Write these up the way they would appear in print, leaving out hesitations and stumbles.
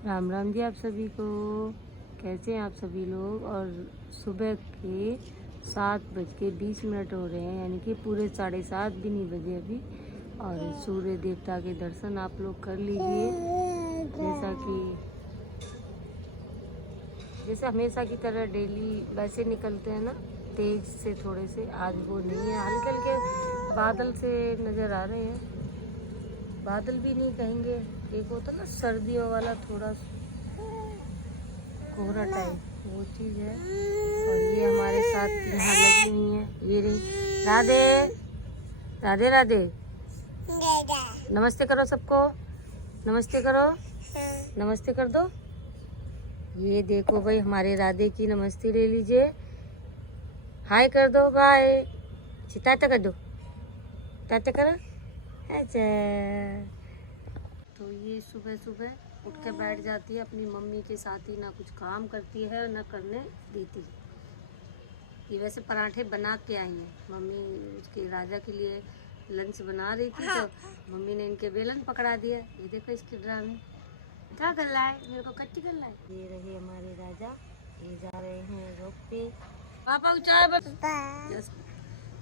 राम राम जी आप सभी को। कैसे हैं आप सभी लोग। और सुबह के 7:20 हो रहे हैं, यानी कि पूरे 7:30 भी नहीं बजे अभी। और सूर्य देवता के दर्शन आप लोग कर लीजिए, जैसे हमेशा की तरह डेली वैसे निकलते हैं ना, तेज से थोड़े से। आज वो नहीं है, हल्के हल्के बादल से नज़र आ रहे हैं। बादल भी नहीं कहेंगे, एक होता ना सर्दियों वाला थोड़ा कोहरा टाइप, वो चीज़ है। और ये हमारे साथ यहाँ लगी हुई है, ये रही राधे। राधे राधे, नमस्ते करो सबको, नमस्ते करो, नमस्ते कर दो। ये देखो भाई, हमारे राधे की नमस्ते ले लीजिए, हाय कर दो, बाय, टाटा कर दो, टाटा करो। अच्छा, तो ये सुबह सुबह उठ के बैठ जाती है अपनी मम्मी के साथ ही, ना कुछ काम करती है ना करने देती है। ये वैसे पराठे बना के आई हैं मम्मी, उसके राजा के लिए लंच बना रही थी, तो मम्मी ने इनके बेलन पकड़ा दिया। ये देखो इसके ड्रामे, क्या कर रहा है, मेरे को कच्ची कर रहा है। ये रहे हमारे राजा, ये जा रहे हैं रोक पे। पापा चाय बस,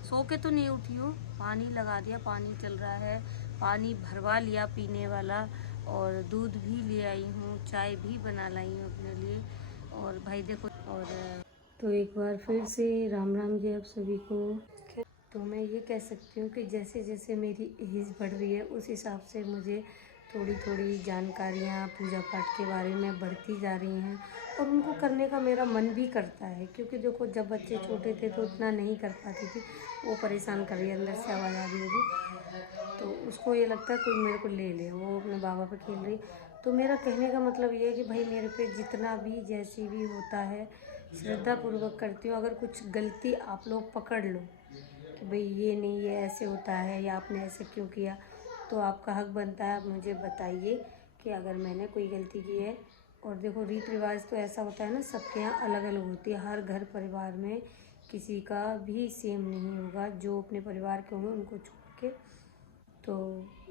सो के तो नहीं उठी हूँ, पानी लगा दिया, पानी चल रहा है, पानी भरवा लिया पीने वाला, और दूध भी ले आई हूँ, चाय भी बना लाई हूँ अपने लिए। और भाई देखो, और तो एक बार फिर से राम राम जी आप सभी को। तो मैं ये कह सकती हूँ कि जैसे जैसे मेरी एज बढ़ रही है, उस हिसाब से मुझे थोड़ी थोड़ी जानकारियाँ पूजा पाठ के बारे में बढ़ती जा रही हैं, और उनको करने का मेरा मन भी करता है। क्योंकि देखो, जब बच्चे छोटे थे तो उतना नहीं कर पाती थी, वो परेशान कर रही है, अंदर से आवाज़ आ रही होगी, तो उसको ये लगता है कोई मेरे को ले ले, वो अपने बाबा पे खेल रही। तो मेरा कहने का मतलब ये है कि भाई, मेरे पे जितना भी जैसी भी होता है, श्रद्धापूर्वक करती हूँ। अगर कुछ गलती आप लोग पकड़ लो कि भाई ये नहीं, ये ऐसे होता है, या आपने ऐसे क्यों किया, तो आपका हक बनता है, आप मुझे बताइए कि अगर मैंने कोई गलती की है। और देखो, रीति रिवाज तो ऐसा होता है ना, सबके यहाँ अलग अलग होती है। हर घर परिवार में किसी का भी सेम नहीं होगा, जो अपने परिवार के होंगे उनको छोड़ के। तो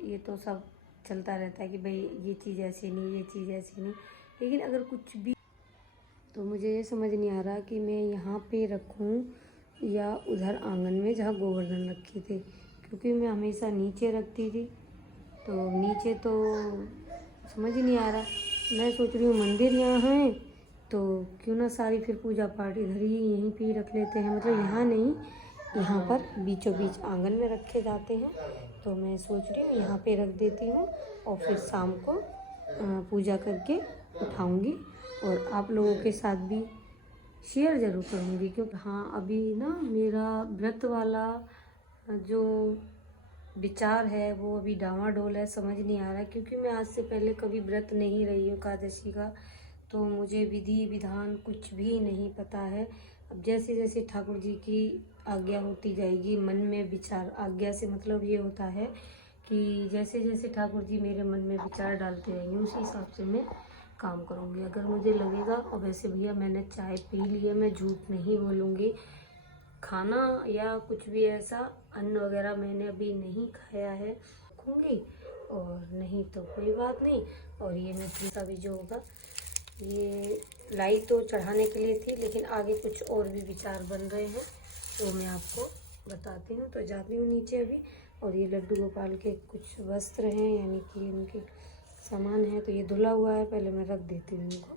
ये तो सब चलता रहता है कि भाई ये चीज़ ऐसी नहीं, ये चीज़ ऐसी नहीं। लेकिन अगर कुछ भी, तो मुझे ये समझ नहीं आ रहा कि मैं यहाँ पे रखूँ या उधर आंगन में जहाँ गोवर्धन रखी थी, क्योंकि मैं हमेशा नीचे रखती थी। तो नीचे तो समझ ही नहीं आ रहा। मैं सोच रही हूँ मंदिर यहाँ है, तो क्यों ना सारी फिर पूजा पाठ इधर ही यहीं पे ही रख लेते हैं। मतलब यहाँ नहीं, यहाँ पर बीचों बीच आंगन में रखे जाते हैं। तो मैं सोच रही हूँ यहाँ पे रख देती हूँ, और फिर शाम को पूजा करके उठाऊँगी, और आप लोगों के साथ भी शेयर ज़रूर करूँगी। क्योंकि हाँ, अभी ना मेरा व्रत वाला जो विचार है वो अभी डामाडोल है, समझ नहीं आ रहा है। क्योंकि मैं आज से पहले कभी व्रत नहीं रही हूँ एकादशी का, तो मुझे विधि विधान कुछ भी नहीं पता है। अब जैसे जैसे ठाकुर जी की आज्ञा होती जाएगी, मन में विचार, आज्ञा से मतलब ये होता है कि जैसे जैसे ठाकुर जी मेरे मन में विचार डालते रहेंगे, उसी हिसाब से मैं काम करूँगी। अगर मुझे लगेगा, और वैसे भैया मैंने चाय पी ली है, मैं झूठ नहीं बोलूँगी, खाना या कुछ भी ऐसा अन्न वगैरह मैंने अभी नहीं खाया है, रखूँगी। और नहीं तो कोई बात नहीं। और ये मिट्टी का भी जो होगा, ये लाई तो चढ़ाने के लिए थी, लेकिन आगे कुछ और भी विचार बन रहे हैं, तो मैं आपको बताती हूँ। तो जाती हूँ नीचे अभी। और ये लड्डू गोपाल के कुछ वस्त्र हैं, यानी कि उनके सामान है, तो ये धुला हुआ है, पहले मैं रख देती हूँ इनको।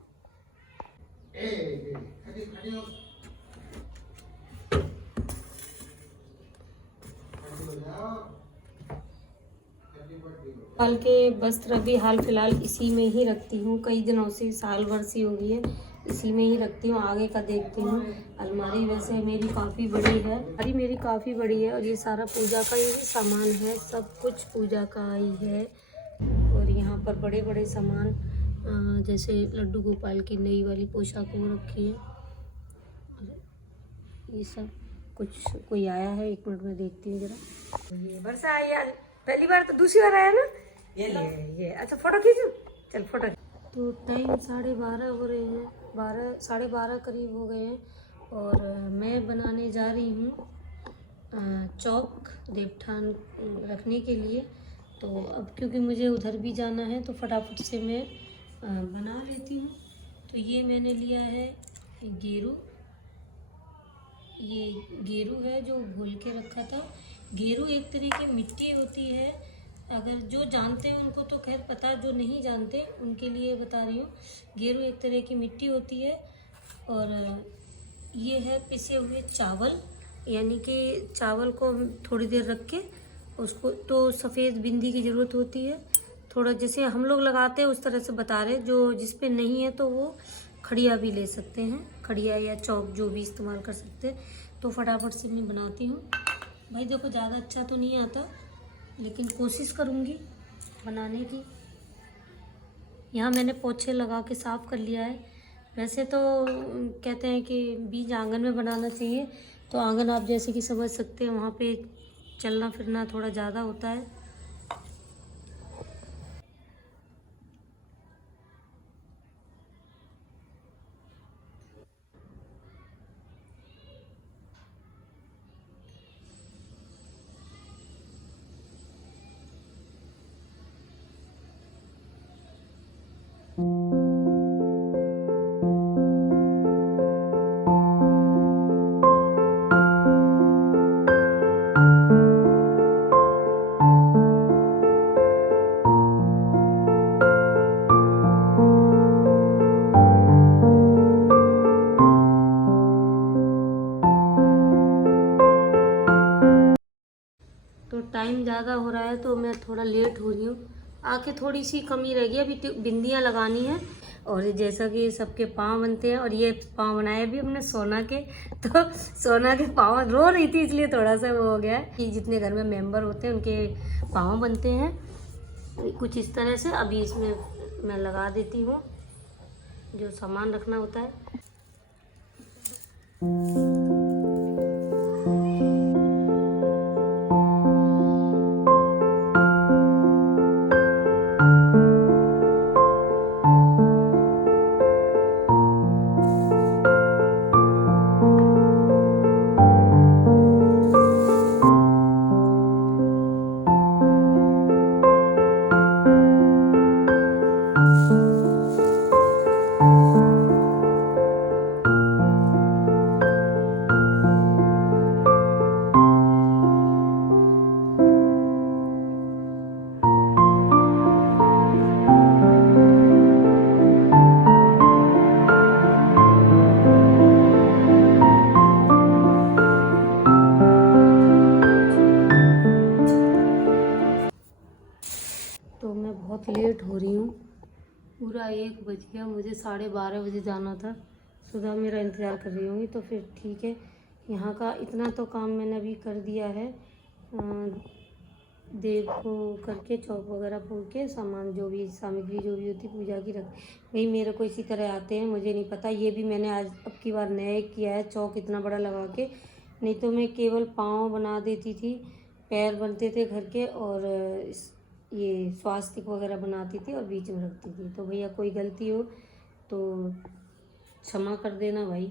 गोपाल के वस्त्र अभी हाल फिलहाल इसी में ही रखती हूँ, कई दिनों से, साल भर सी हो गई है, इसी में ही रखती हूँ। आगे का देखती हूँ। अलमारी वैसे मेरी काफ़ी बड़ी है, अलमारी मेरी काफ़ी बड़ी है, और ये सारा पूजा का ही सामान है, सब कुछ पूजा का ही है। और यहाँ पर बड़े बड़े सामान, जैसे लड्डू गोपाल की नई वाली पोशाक वो रखी है, ये सब कुछ। कोई आया है, एक मिनट में देखती हूँ जरा। ये वर्षा आई आज, पहली बार, तो दूसरी बार आया ना ये। अच्छा, फोटो खींचो, चल फोटो। तो टाइम 12:30 हो रहे हैं, 12:30 करीब हो गए हैं, और मैं बनाने जा रही हूँ चौक देवठान रखने के लिए। तो अब क्योंकि मुझे उधर भी जाना है, तो फटाफट से मैं बना लेती हूँ। तो ये मैंने लिया है गेरू, ये गेरू है जो घोल के रखा था। गेरू एक तरह की मिट्टी होती है, अगर जो जानते हैं उनको तो खैर पता, जो नहीं जानते उनके लिए बता रही हूँ। गेरू एक तरह की मिट्टी होती है। और ये है पिसे हुए चावल, यानी कि चावल को थोड़ी देर रख के उसको, तो सफ़ेद बिंदी की ज़रूरत होती है, थोड़ा जैसे हम लोग लगाते हैं उस तरह से बता रहे। जो जिस पे नहीं है तो वो खड़िया भी ले सकते हैं, खड़िया या चौक जो भी इस्तेमाल कर सकते हैं। तो फटाफट से मैं बनाती हूँ। भाई देखो, ज़्यादा अच्छा तो नहीं आता, लेकिन कोशिश करूँगी बनाने की। यहाँ मैंने पोछे लगा के साफ़ कर लिया है। वैसे तो कहते हैं कि बीज आंगन में बनाना चाहिए, तो आंगन आप जैसे कि समझ सकते हैं, वहाँ पे चलना फिरना थोड़ा ज़्यादा होता है। तो टाइम ज़्यादा हो रहा है तो मैं थोड़ा लेट हो रही हूँ। आके थोड़ी सी कमी रह गई, अभी बिंदियाँ लगानी है। और जैसा कि सबके पाँव बनते हैं, और ये पाँव बनाए भी हमने सोना के, तो सोना के पाँव रो रही थी इसलिए थोड़ा सा वो हो गया है कि जितने घर में मेंबर होते हैं उनके पाँव बनते हैं कुछ इस तरह से। अभी इसमें मैं लगा देती हूँ जो सामान रखना होता है। तो मैं बहुत लेट हो रही हूँ, पूरा 1 बज गया, मुझे 12:30 बजे जाना था। सुधा मेरा इंतज़ार कर रही होंगी, तो फिर ठीक है। यहाँ का इतना तो काम मैंने अभी कर दिया है। देव को करके चौक वगैरह फूँक के सामान जो भी सामग्री जो भी होती पूजा की रख, वही मेरे को इसी तरह आते हैं, मुझे नहीं पता। ये भी मैंने आज अब की बार नया किया है, चौक इतना बड़ा लगा के। नहीं तो मैं केवल पाँव बना देती थी, पैर बनते थे घर के, और ये स्वास्तिक वगैरह बनाती थी और बीच में रखती थी। तो भैया कोई गलती हो तो क्षमा कर देना भाई,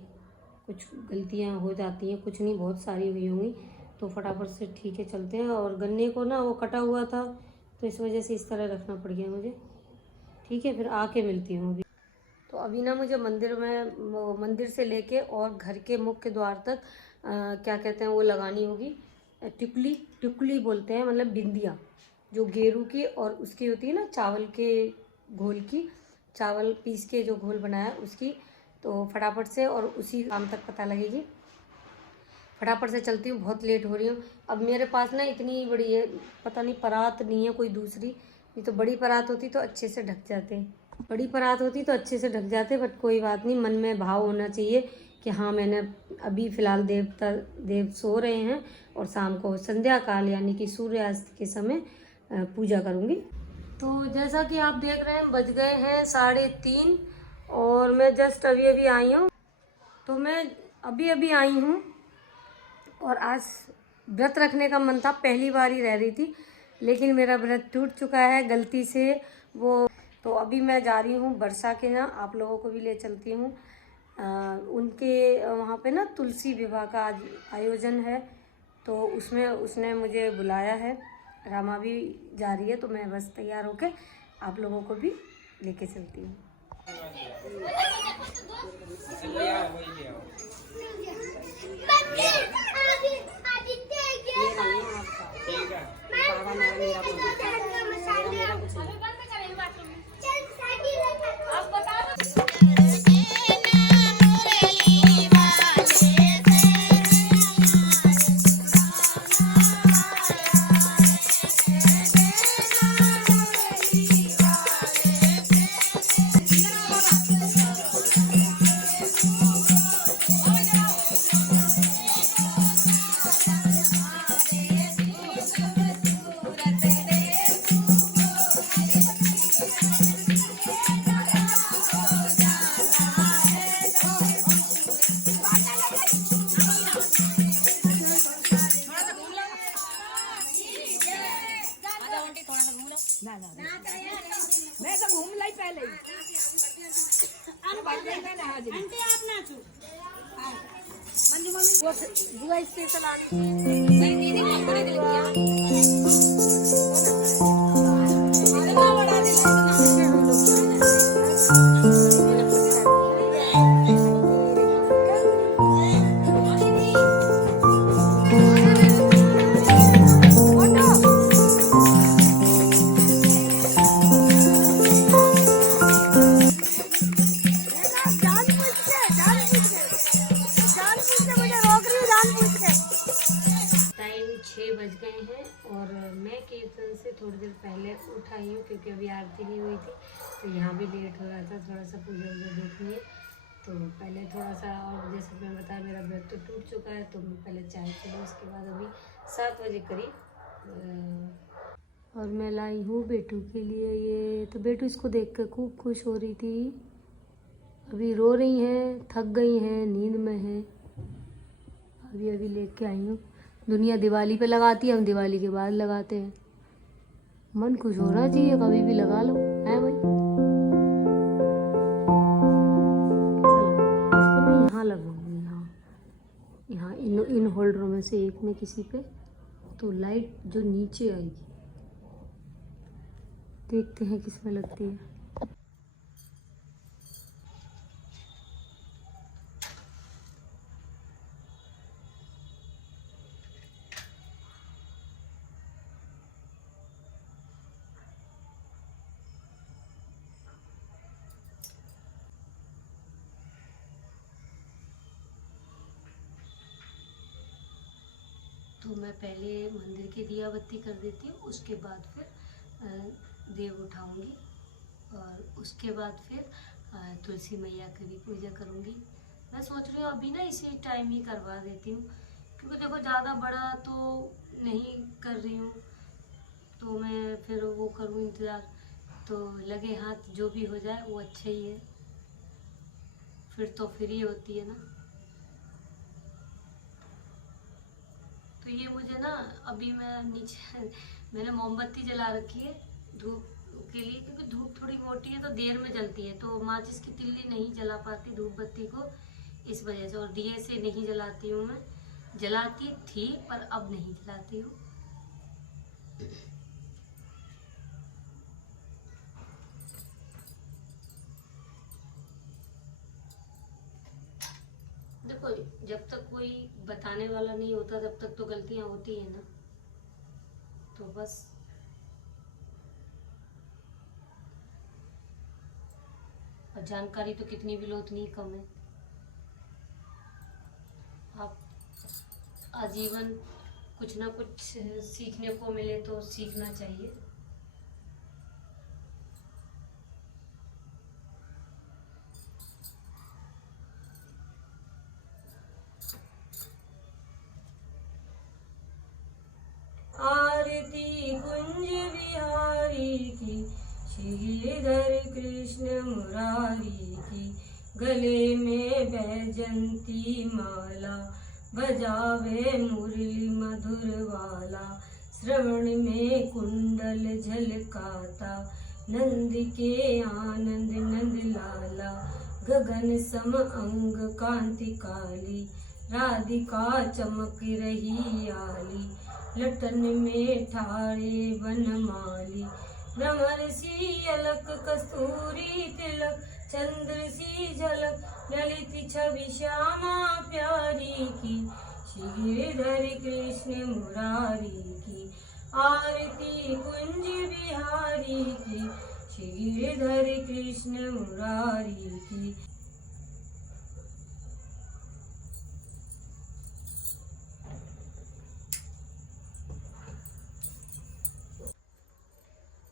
कुछ गलतियाँ हो जाती हैं, कुछ नहीं बहुत सारी हुई होंगी। तो फटाफट से ठीक है चलते हैं। और गन्ने को ना वो कटा हुआ था, तो इस वजह से इस तरह रखना पड़ गया मुझे। ठीक है, फिर आके मिलती हूँ अभी। तो अभी ना मुझे मंदिर में, वो मंदिर से लेके और घर के मुख्य द्वार तक क्या कहते हैं वो लगानी होगी, टिकुली। टिकुली बोलते हैं, मतलब बिंदिया जो गेरू की और उसकी होती है ना, चावल के घोल की, चावल पीस के जो घोल बनाया उसकी। तो फटाफट से, और उसी शाम तक पता लगेगी। फटाफट से चलती हूँ, बहुत लेट हो रही हूँ। अब मेरे पास ना इतनी बड़ी है, पता नहीं परात नहीं है कोई दूसरी, नहीं तो बड़ी परात होती तो अच्छे से ढक जाते, बड़ी परात होती तो अच्छे से ढक जाते। बट कोई बात नहीं, मन में भाव होना चाहिए कि हाँ मैंने अभी फ़िलहाल देव सो रहे हैं, और शाम को संध्या काल यानी कि सूर्यास्त के समय पूजा करूँगी। तो जैसा कि आप देख रहे हैं, बज गए हैं 3:30, और मैं जस्ट अभी अभी आई हूँ। तो मैं अभी अभी आई हूँ, और आज व्रत रखने का मन था, पहली बार ही रह रही थी, लेकिन मेरा व्रत टूट चुका है गलती से वो। तो अभी मैं जा रही हूँ वर्षा के यहाँ, आप लोगों को भी ले चलती हूँ। उनके वहाँ पे ना तुलसी विवाह का आज आयोजन है, तो उसमें उसने मुझे बुलाया है। रामा भी जा रही है, तो मैं बस तैयार होके आप लोगों को भी लेके चलती हूँ। मैं तो घूम लाई पहले बुआ स्पेशल बज गए हैं और मैं कीर्तन से थोड़ी देर पहले उठ आई हूँ क्योंकि अभी आरती नहीं हुई थी तो यहाँ भी लेट हो रहा था, थोड़ा सा पूजा वूजा देखनी है। तो पहले थोड़ा सा, और जैसे मैं बताया मेरा व्रत तो टूट चुका है तो मैं पहले चाय पी लूँ, उसके बाद अभी 7 बजे करीब। और मैं लाई हूँ बेटू के लिए ये, तो बेटू इसको देख कर खूब खुश हो रही थी। अभी रो रही हैं, थक गई हैं, नींद में हैं। अभी अभी लेके आई हूँ। दुनिया दिवाली पे लगाती है, हम दिवाली के बाद लगाते हैं। मन खुश होना चाहिए, कभी भी लगा लो, है भाई। इसको मैं यहाँ लगाऊंगी, यहाँ इन होल्डरों में से एक में किसी पे, तो लाइट जो नीचे आएगी। देखते हैं किस में लगती है। तो मैं पहले मंदिर की दिया बत्ती कर देती हूँ, उसके बाद फिर देव उठाऊंगी और उसके बाद फिर तुलसी मैया की भी पूजा करूँगी। मैं सोच रही हूँ अभी ना इसी टाइम ही करवा देती हूँ, क्योंकि देखो ज़्यादा बड़ा तो नहीं कर रही हूँ, तो मैं फिर वो करूँ इंतज़ार, तो लगे हाथ जो भी हो जाए वो अच्छा ही है, फिर तो फ्री होती है ना। तो ये मुझे ना अभी मैं नीचे मैंने मोमबत्ती जला रखी है धूप के लिए, क्योंकि धूप थोड़ी मोटी है तो देर में जलती है, तो माचिस की तिल्ली नहीं जला पाती धूप बत्ती को, इस वजह से। और दिए से नहीं जलाती हूँ मैं, जलाती थी पर अब नहीं जलाती हूँ। देखो जब तक कोई बताने वाला नहीं होता तब तक तो गलतियां होती है ना, तो बस और जानकारी तो कितनी भी लो उतनी कम है। आप आजीवन कुछ ना कुछ सीखने को मिले तो सीखना चाहिए। आरती कुंज बिहारी की, श्रीधर कृष्ण मुरारी की, गले में बैजंती माला, बजावे मुरली मधुर वाला, श्रवण में कुंडल झलकाता, नंद के आनंद नंद लाला, गगन सम अंग कांति काली, राधिका चमक रही आली, लटन में ठाड़े वनमाली, भ्रमर सी अलक कस्तूरी तिलक, चंद्र सी झलक ललित छवि श्यामा प्यारी की, श्री गिरधर कृष्ण मुरारी की, आरती कुंज बिहारी की, श्री गिरधर कृष्ण मुरारी की।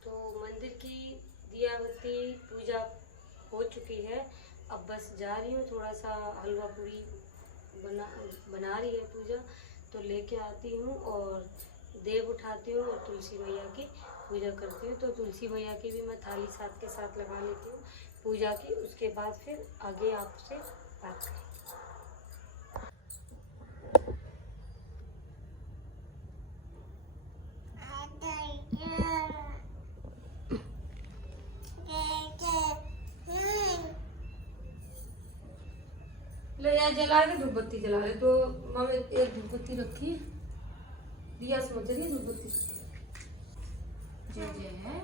तो मंदिर की दियाबत्ती पूजा हो चुकी है। अब बस जा रही हूँ, थोड़ा सा हलवा पूरी बना रही है पूजा, तो लेके आती हूँ और देव उठाती हूँ और तुलसी मैया की पूजा करती हूँ। तो तुलसी मैया की भी मैं थाली साथ के साथ लगा लेती हूँ पूजा की, उसके बाद फिर आगे आपसे बात करेंगे। ले यार जला के धूप बत्ती जला ले। तो मम्मी एक धूप बत्ती रखी है, दिया समझ रही धूप बत्ती जय है।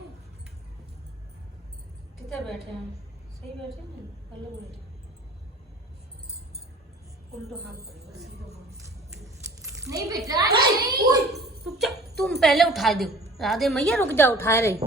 कितने बैठे हैं? सही बैठे हैं, अलग बैठे, उल्टो हाथ पड़ेगा, सीधो हाथ नहीं बेटा नहीं। तुम पहले उठा दो, राधे मैया रुक जाओ, उठा रही।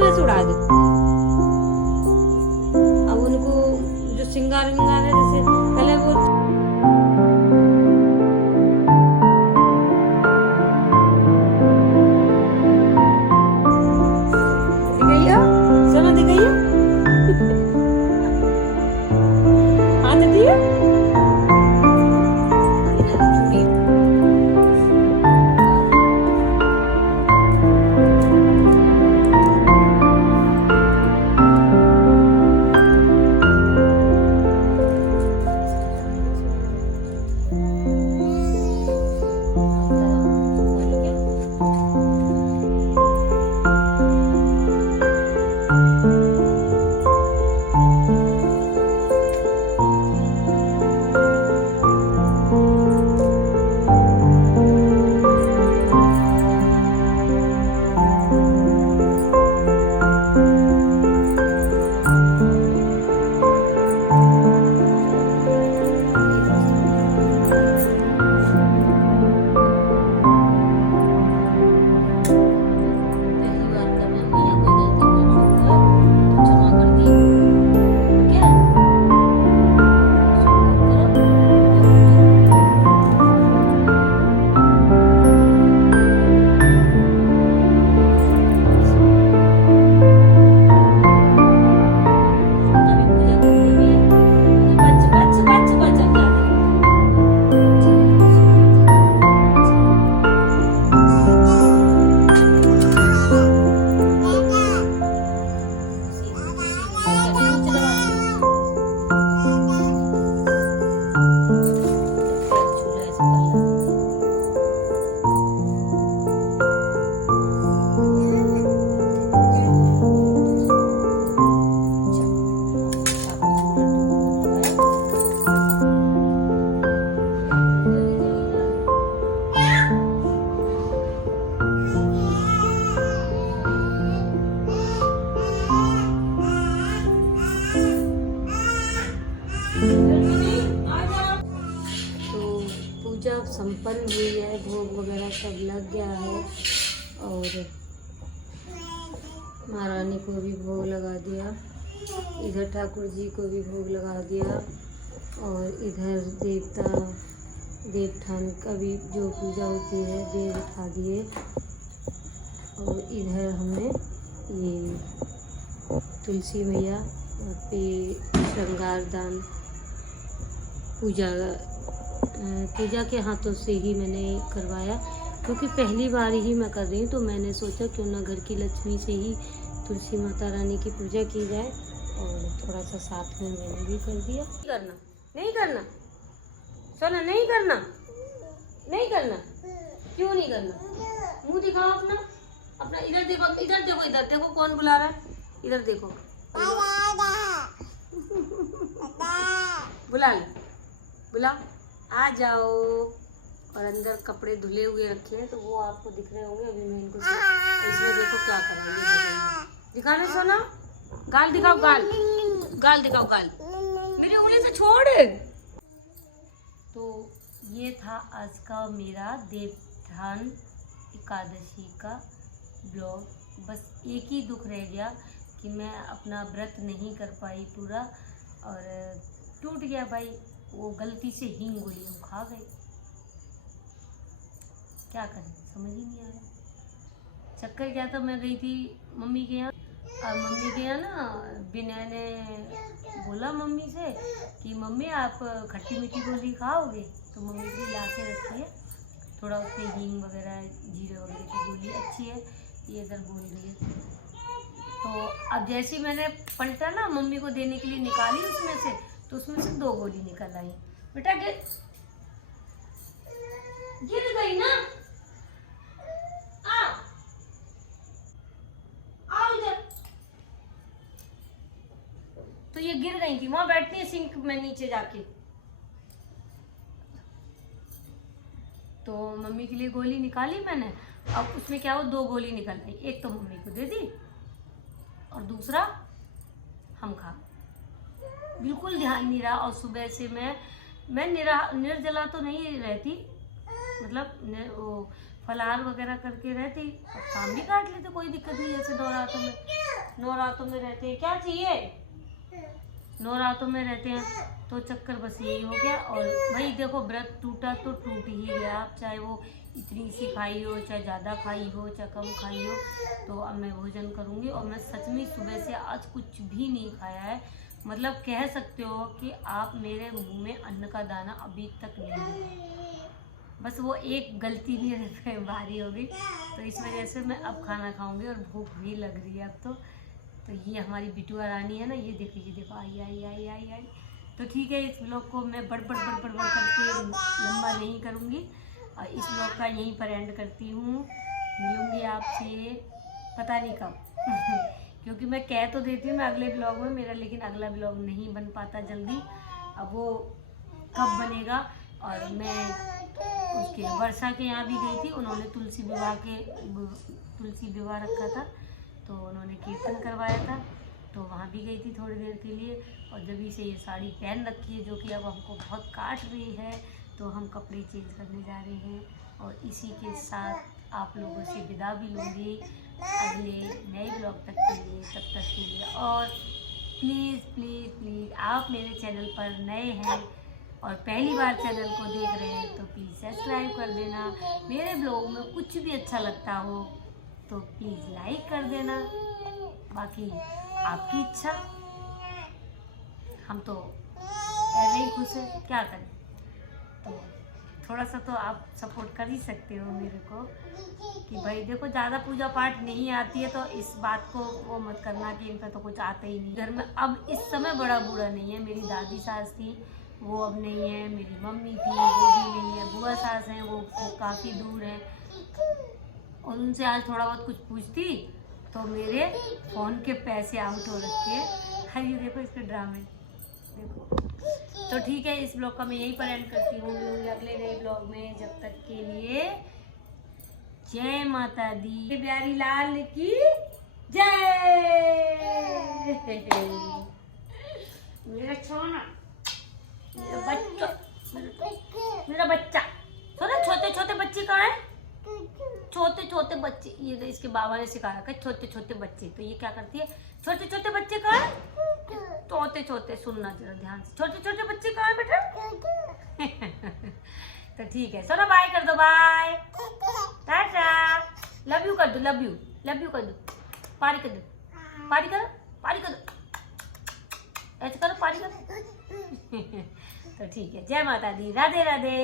में से उड़ा दे। अब उनको जो श्रृंगार विंगार है, जैसे पहले वो पूजा संपन्न हुई है, भोग वगैरह सब लग गया है और महारानी को भी भोग लगा दिया, इधर ठाकुर जी को भी भोग लगा दिया और इधर देवता देवठान का भी जो पूजा होती है देव उठा दिए और इधर हमने ये तुलसी मैया पे श्रृंगार दान पूजा के हाथों से ही मैंने करवाया, क्योंकि पहली बार ही मैं कर रही हूँ तो मैंने सोचा क्यों ना घर की लक्ष्मी से ही तुलसी माता रानी की पूजा की जाए और थोड़ा सा साथ में मैंने भी कर दिया। नहीं करना सोना, नहीं करना, नहीं करना, क्यों नहीं करना? मुंह दिखाओ अपना, अपना इधर देखो, इधर देखो, इधर देखो कौन बुला रहा है, इधर देखो, बुला ले, बुला, आ जाओ। और अंदर कपड़े धुले हुए रखे हैं तो वो आपको दिख रहे होंगे, अभी मैं इनको इसमें देखो क्या करेंगे, दिखाने सोना, गाल दिखाओ, गाल दिखाओ, गाल मेरे उंगली से छोड़। तो ये था आज का मेरा देवठान एकादशी का ब्लॉग। बस एक ही दुख रह गया कि मैं अपना व्रत नहीं कर पाई पूरा और टूट गया भाई, वो गलती से हींग गोली हम खा गए, क्या करें समझ ही नहीं आया। चक्कर क्या था, मैं गई थी मम्मी के यहाँ और मम्मी के यहाँ ना विनय ने बोला मम्मी से कि मम्मी आप खट्टी मीठी गोली खाओगे, तो मम्मी भी ला के रखी है, थोड़ा उसमें हींग वगैरह जीरे वगैरह की गोली अच्छी है, ये इधर बोल रही है। तो अब जैसे ही मैंने पलटा ना मम्मी को देने के लिए निकाली उसमें से, तो उसमें से 2 गोली निकल आई। बेटा गिर गई ना, आओ इधर। तो ये गिर गई थी, वहां बैठती है सिंक में नीचे जाके। तो मम्मी के लिए गोली निकाली मैंने, अब उसमें क्या हो 2 गोली निकल आई, एक तो मम्मी को दे दी और दूसरा हम खा, बिल्कुल ध्यान नहीं रहा। और सुबह से मैं निर्जला तो नहीं रहती, मतलब वो फलाहार वगैरह करके रहती, अब शाम भी काट लेते, कोई दिक्कत नहीं। ऐसे नवरातों में रहते हैं, क्या चाहिए, नवरातों में रहते हैं तो चक्कर बस यही हो गया। और भाई देखो, व्रत टूटा तो टूट ही गया, आप चाहे वो इतनी सी खाई हो, चाहे ज़्यादा खाई हो, चाहे कम खाई हो, तो अब मैं भोजन करूँगी। और मैं सच में सुबह से आज कुछ भी नहीं खाया है, मतलब कह सकते हो कि आप मेरे मुंह में अन्न का दाना अभी तक नहीं है। बस वो एक गलती भी भारी हो गई, तो इस वजह से मैं अब खाना खाऊंगी और भूख भी लग रही है अब तो ये हमारी बिटुआ रानी है ना, ये देखो आई आई आई आई आई। तो ठीक है, इस ब्लॉग को मैं बड़ करके लंबा नहीं करूँगी और इस ब्लॉग का यहीं पर एंड करती हूँ। मिलूँगी आपसे पता नहीं कब क्योंकि मैं कह तो देती हूँ मैं अगले ब्लॉग में मेरा, लेकिन अगला ब्लॉग नहीं बन पाता जल्दी। अब वो कब बनेगा। और मैं उसके वर्षा के यहाँ भी गई थी, उन्होंने तुलसी विवाह रखा था, तो उन्होंने कीर्तन करवाया था, तो वहाँ भी गई थी थोड़ी देर के लिए। और जब से ये साड़ी पहन रखी है जो कि अब हमको बहुत काट रही है, तो हम कपड़े चेंज करने जा रहे हैं। और इसी के साथ आप लोगों से विदा भी लूँगी अगले नए ब्लॉग तक के लिए। तब तक के लिए और प्लीज़ आप मेरे चैनल पर नए हैं और पहली बार चैनल को देख रहे हैं तो प्लीज़ सब्सक्राइब कर देना। मेरे ब्लॉग में कुछ भी अच्छा लगता हो तो प्लीज़ लाइक कर देना, बाकी आपकी इच्छा। हम तो ऐसे ही खुश हैं, क्या करें। तो थोड़ा सा तो आप सपोर्ट कर ही सकते हो मेरे को कि भाई देखो, ज़्यादा पूजा पाठ नहीं आती है तो इस बात को वो मत करना कि इनका तो कुछ आता ही नहीं। घर में अब इस समय बड़ा बूढ़ा नहीं है, मेरी दादी सास थी वो अब नहीं है, मेरी मम्मी थी वो भी नहीं है, बुआ सास हैं वो काफ़ी दूर हैं, और उनसे आज थोड़ा बहुत कुछ पूछती तो मेरे फ़ोन के पैसे आउट हो रखे हैं। हाँ ये देखो इसके ड्रामे देखो। तो ठीक है, इस ब्लॉग का मैं यहीं पर एंड करती हूँ। अगले नए ब्लॉग में, जब तक के लिए जय माता दी, प्यारी लाल की जय। मेरा सोना, मेरा बच्चा सोना। छोटे छोटे बच्चे कहाँ हैं? छोटे बच्चे, ये इसके बाबा ने सिखा रखा है छोटे छोटे बच्चे। तो ये क्या करती है, छोटे छोटे बच्चे कहाँ हैं? छोटे सुनना जरा ध्यान से, छोटे छोटे बच्चे कहाँ हैं बेटा? तो ठीक है, सोना बाय कर दो, बाय टाटा, लव यू कर दो, लव यू कर दो, पारी कर दो, ऐसे करो, पारी करो। तो ठीक है, जय माता दी, राधे राधे।